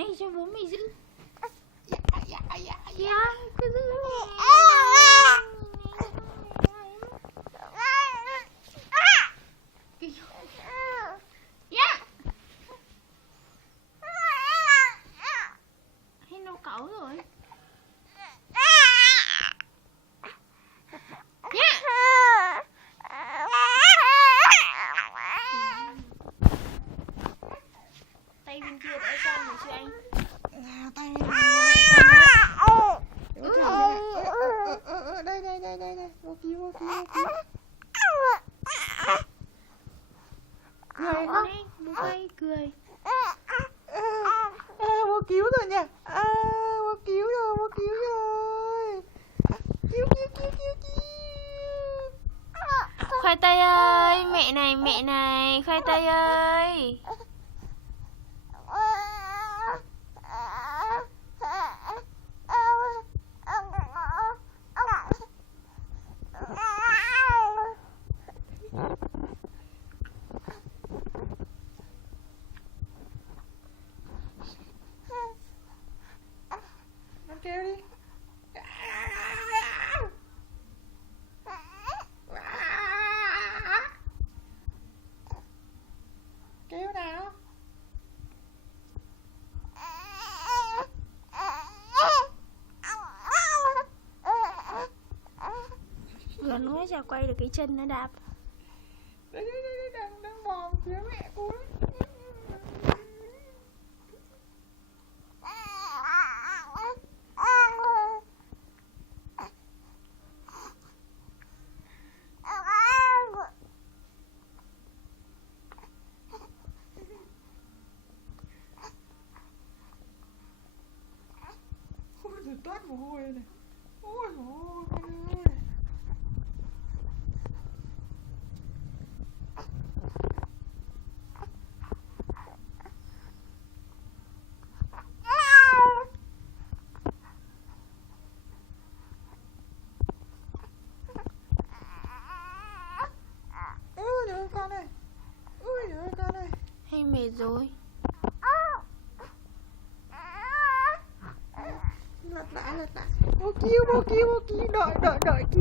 này cho bố mày giữ. Kìa, cứ giữ hay nó cáu rồi. Tay bên kia đã xong rồi chưa anh? Tay bên kia đây vô cứu cười không? Bố quay cười. Vô cứu rồi nhỉ? Vô cứu rồi cứu. Khoai tây ơi, mẹ này, khoai tây ơi. Nó kêu đi. Kêu nào. Gần quá chả quay được cái chân nó đạp. Đây đang bò phía mẹ cô đấy. Ôi trời, toát mồ hôi này. Ôi ôi con ơi. Ôi trời ơi con ơi. Ôi trời ơi con ơi. Hay mệt rồi. Lật lại. Vô cứu, đợi cứu.